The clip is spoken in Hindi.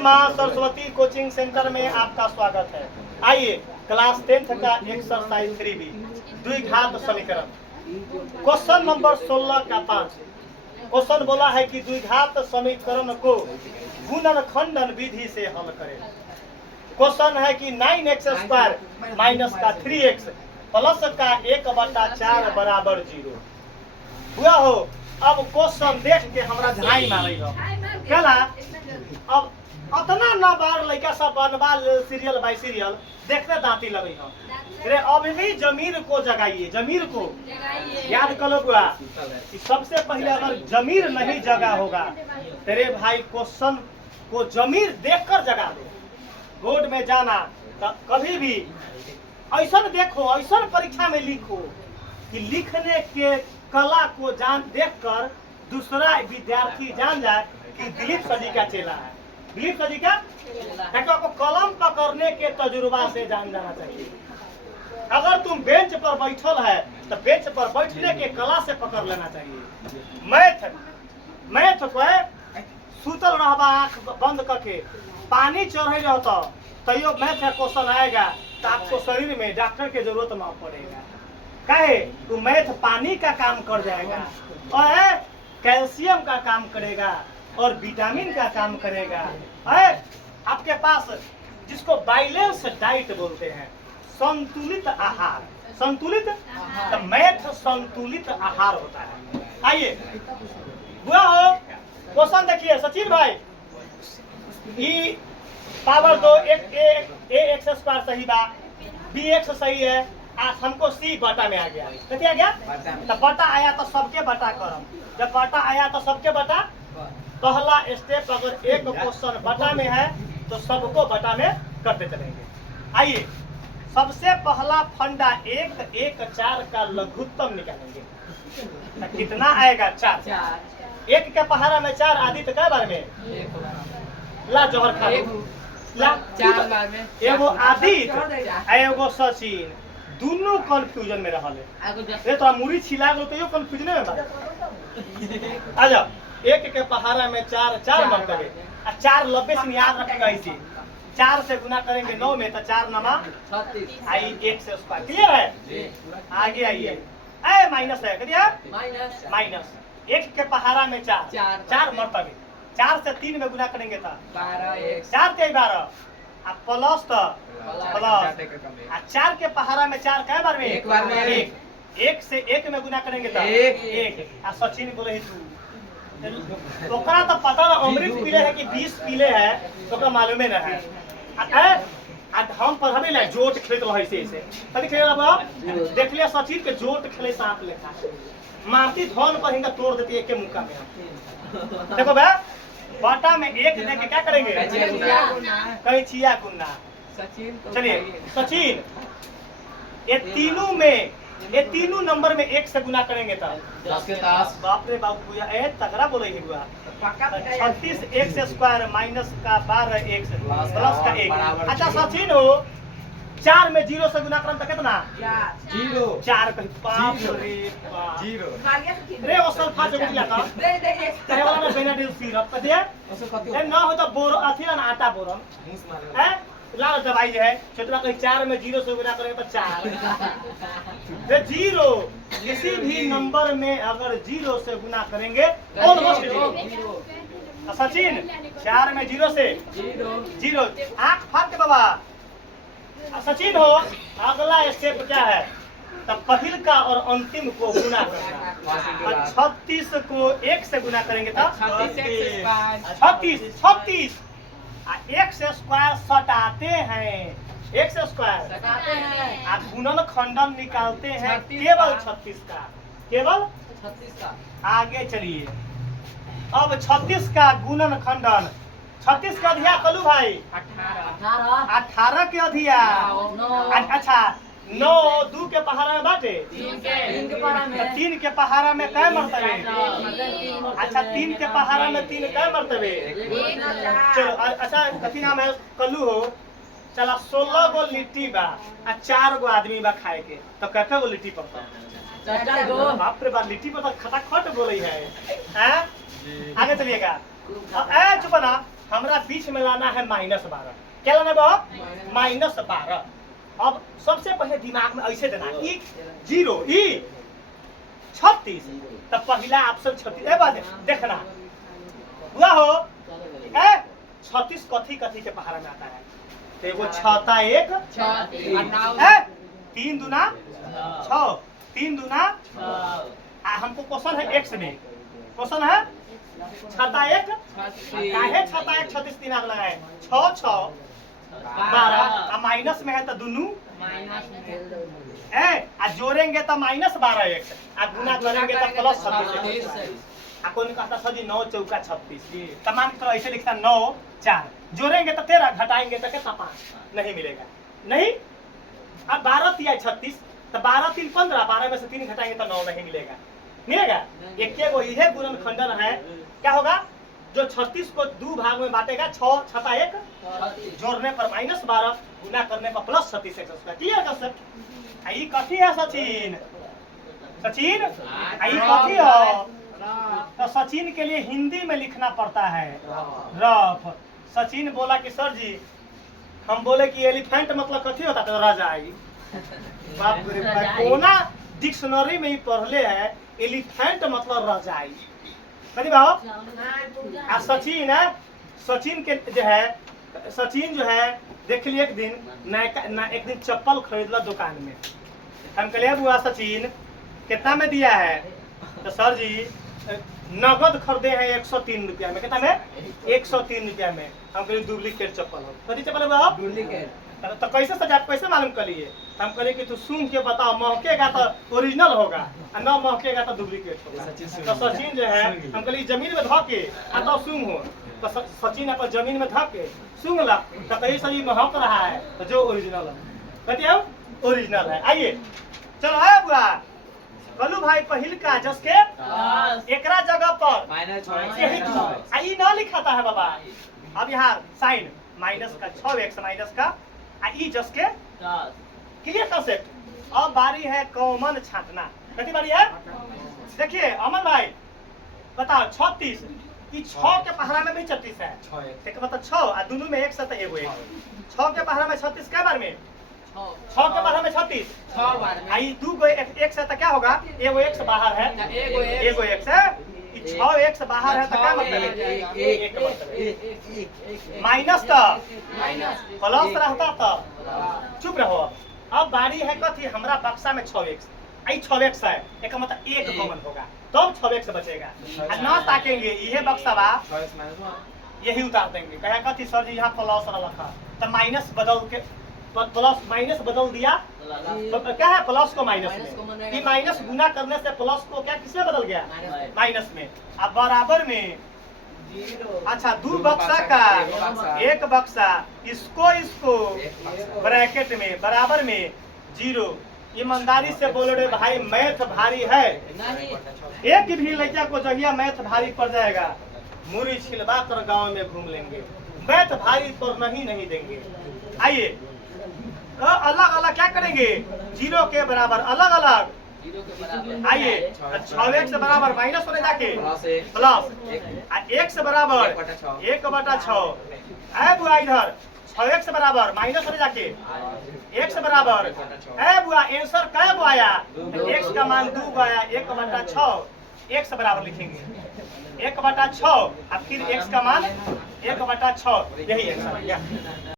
माँ सरस्वती कोचिंग सेंटर में आपका स्वागत है। आइए क्लास 10th का एक्सरसाइज 3B द्विघात समीकरण क्वेश्चन नंबर 16 का 5। क्वेश्चन बोला है कि द्विघात समीकरण को गुणनखंडन विधि से हल करें। क्वेश्चन है कि 9x² माइनस का 3x प्लस का 1/4 बराबर 0 हुआ हो। अब क्वेश्चन देख के हमरा झाई मारे हो कहला अब अतना ना बार लड़का सब बनवा सीरियल बाय सीरियल देखते दांती लगे हो। अरे अभी भी जमीर को जगाइए, जमीर को याद करो बुआ कि सबसे पहले अगर जमीर नहीं जगा होगा तेरे भाई क्वेश्चन को जमीर देखकर जगा दो। बोर्ड में जाना तो कभी भी ऐसा देखो, ऐसा परीक्षा में लिखो कि लिखने के कला को जान देखकर दूसरा विद्यार्थी जान जाए कि दिलीप सजी का चेला है। दिलीप सजी का आपको कलम पकड़ने के तजुर्बा से जान जाना चाहिए। अगर तुम बेंच पर बैठल है तो बेंच पर बैठने के कला से पकड़ लेना चाहिए। मैथ को सुतल रहबा आंख बंद करके पानी चढ़े रहता तैयो मैथ का क्वेश्चन आएगा तो आपको शरीर में डॉक्टर की जरूरत ना पड़ेगा। कहे तो मैथ पानी का काम कर जाएगा और कैल्शियम का काम करेगा और विटामिन का काम करेगा। आपके पास जिसको बैलेंस डाइट बोलते हैं, संतुलित आहार, संतुलित तो मैथ संतुलित आहार होता है। आइए बुआ हो क्वेश्चन देखिए सचिन भाई, ई पावर 2 ax² सही बा, bx सही है, हमको सी बटा में आ गया। तो क्या गया तो बटा आया तो सबके बटा करम। जब बटा आया तो सबके बटा, पहला स्टेप अगर एक क्वेश्चन बटा में है तो सबको बटा में करते चलेंगे। आइए सबसे पहला फंडा 1 1 4 का लघुत्तम निकालेंगे तो कितना आएगा 4। 1 के पहाड़ा में 4 आदि तो क्या बार में ला जोहर खा ला 4 बार में एगो आदि एगो सचिन दोनों कंफ्यूजन में रहल है। ये तो मुरी छिला गयो तो यो कंफ्यूजन में बा। आ जाओ 1 के पहाड़ा में 4 4 मरतबे आ 4 90 से याद रखेगा। इसी 4 से गुना करेंगे 9 में तो 4 नमा 36 आई 1 से स्क्वायर। क्लियर है? आगे आइए ए माइनस है कहिए माइनस 1 के पहाड़ा में 4 मरतबे 4 से 3 में गुना करेंगे तो 12 4 के 12 आ प्लस तो प्लस 4 के पहाड़ा में 4 कै बार में एक बार में 1 से 1 में गुना करेंगे तो 1 आ सचिन बोले ही तू ओकरा तो पता ना अमृत पीले है कि 20 पीले है तो का मालूम ना है। आ हम पर हमें ना जोट खेलत रहे से कभी खेला बा देख लिया सचिन के जोट खेले सांप लेखा मारती धन पर हिंगा तोड़ देती एक के मुक्का में। देखो बे बाटा में 1 देके क्या करेंगे कहीं छिया गुना। चलिए सचिन ये तीनों नंबर में 1 से गुना करेंगे तो 10 के 10। बाप रे बाप भैया ए तगड़ा बोले ही बुआ 36 x² माइनस का 12 x प्लस का 1। अच्छा सचिन हो 4 में 0 से गुना करम तो कितना 0 4 कहीं बाप रे बाप 0 रे ओ सल्फा जो दिया था चाहे वाला में बेनाडिल सिरप पे दे ए ना हो तो बोरो अथी ना आटा बोरम मूस मारे है ला दवाई है छोटा कहीं 4 में 0 से गुना करेंगे तो 4 0 किसी भी नंबर में अगर 0 से गुना करेंगे ऑलमोस्ट 0। सचिन 4 में 0 से 0 आंख फाड़ के बाबा। सचिन हो अगला स्टेप क्या है तब पहिल का और अंतिम को गुना करना। 36 को 1 से गुना करेंगे तो 36 1 से स्क्वायर सटाते हैं 1 से स्क्वायर गुणन खंडन निकालते हैं केवल 36 का, केवल 36 का। आगे चलिए अब 36 का गुणन खंडन 36 का अधिया कलू भाई 18 के अधिया। अच्छा 9 2 के पहाड़ा में बाटे 3 के पहाड़ा में कै मरतबे। अच्छा 3 के पहाड़ा में 3 कै मरतबे। चलो अच्छा कथी नाम है कल्लू हो चला 16 गो लिट्टी बा आ 4 गो आदमी बा खाए के तो कितना गो लिट्टी पड़ता। बाप रे बाप लिट्टी पर खटाखट बोले है। आगे चलिएगा ए चुप ना हमरा बीच में लाना है -12। क्या लाना है बाबा? -12। अब सबसे पहले दिमाग में ऐसे देना ई 0 ई 36, तब पहला ऑप्शन 36 ए बात देखना हुआ हो। ए 36 कथी कथी के पहाड़ा में आता है? तो एगो 6 1 3 दूना 6 3 दूना हमको क्वेश्चन है एक्स में, क्वेश्चन है 6 1 काहे 6 1 36 3 आग लगाए 6 6 12 माइनस में है तो दोनों आ जोड़ेंगे तो -12 x आ गुना करेंगे तो +36। कौन कहता सर जी 9 चौका 36, तमाम तो ऐसे लिखता 9 4, जोड़ेंगे तो 13, घटाएंगे तो कितना 5 नहीं मिलेगा। नहीं अब 12 3 36, तो 12 3 15, 12 में से 3 घटाएंगे तो 9 नहीं मिलेगा। मिलेगा एक यह गुणनखंडन है। क्या होगा? जो 36 को 2 भाग में बांटेगा 6 6 1 जोड़ने पर -12, गुना करने पर +36 x²। क्लियर कर सर? आई कथी है सचिन? सचिन आई कथी हो? तो सचिन के लिए हिंदी में लिखना पड़ता है रफ। सचिन बोला कि सर जी, हम बोले कि एलिफेंट मतलब कथी होता? तो रजाई। बाप रे बाप, कोना डिक्शनरी में ही पढ़ले है एलिफेंट मतलब रजाई। कथी बाबू? आ सचिन है, सचिन के जो है, सचिन जो है देख लिए एक दिन चप्पल खरीदला दुकान में। हम कहलिए बुआ सचिन कितना में दिया है? तो सर जी नगद खरीदे हैं 103 रुपया में। कितना में? 103 रुपया में। हम कहलिए डुप्लीकेट चप्पल हो। कथी चप्पल है बाबू? डुप्लीकेट। तो कैसे सजा, कैसे मालूम कर लिए? हम कहलिए कि तू सूंघ के बताओ, महकेगा तो ओरिजिनल होगा और न महकेगा तो डुप्लीकेट होगा। तो सचिन जो है हम कहलिए जमीन में धो के तो सूंघ हो। तो सचिन अपन जमीन में धो के सूंघला तो कहीं सही महक रहा है, तो जो ओरिजिनल है कहते ओरिजिनल है। आइए चलो है बुआ कलू भाई पहिल का जसके एकरा जगह पर यही आई न लिखाता है बाबा। अब यहाँ साइन माइनस का 6x माइनस का ई जस के क्लियर कंसेप्ट। अब बारी है कॉमन छांटना। कितनी बारी है? देखिए अमन भाई बताओ 36 कि 6 के पहाड़ा में भी 36 है। एक मतलब 6 और दोनों में 1 से एगो 6 के पहाड़ा में 36 के बार में 6 के पहाड़ा में 36 आई 2 गो 1 से तो क्या होगा? एगो 1 से बाहर है, एगो 1 से 6 1 से बाहर है तो क्या मतलब है? एक मतलब माइनस तो प्लस रहता तो चुप रहो। अब बारी है कथी? हमरा बक्सा में 6x आई 6x है, एक मतलब 1 कॉमन होगा तब 6x बचेगा। ना ताकेंगे ये बक्सा बा यही उतार देंगे। कहे कथी सर जी यहाँ प्लस रखा तो माइनस बदल के प्लस माइनस बदल दिया तो क्या है? प्लस को माइनस में। ये माइनस गुना करने से प्लस को क्या किसमें बदल गया? माइनस में। अब बराबर में अच्छा 2 बक्सा का 1 बक्सा, इसको ब्रैकेट में बराबर में 0। ईमानदारी से बोलो रे भाई मैथ भारी है। एक भी लड़का को जहिया मैथ भारी पड़ जाएगा मुरी छिलवा कर गाँव में घूम लेंगे। मैथ भारी पर नहीं देंगे। आइए अलग अलग क्या करेंगे? 0 के बराबर अलग अलग। आइए 6x बराबर माइनस होने जाके प्लस 1 से बराबर 1/6 है बुआ। इधर 6x बराबर माइनस होने जाके 1 से बराबर है बुआ। आंसर क्या बुआ आया? x का मान 2 आया 1/6। 1 से बराबर लिखेंगे 1/6 और फिर x का मान 1/6। यही आंसर है।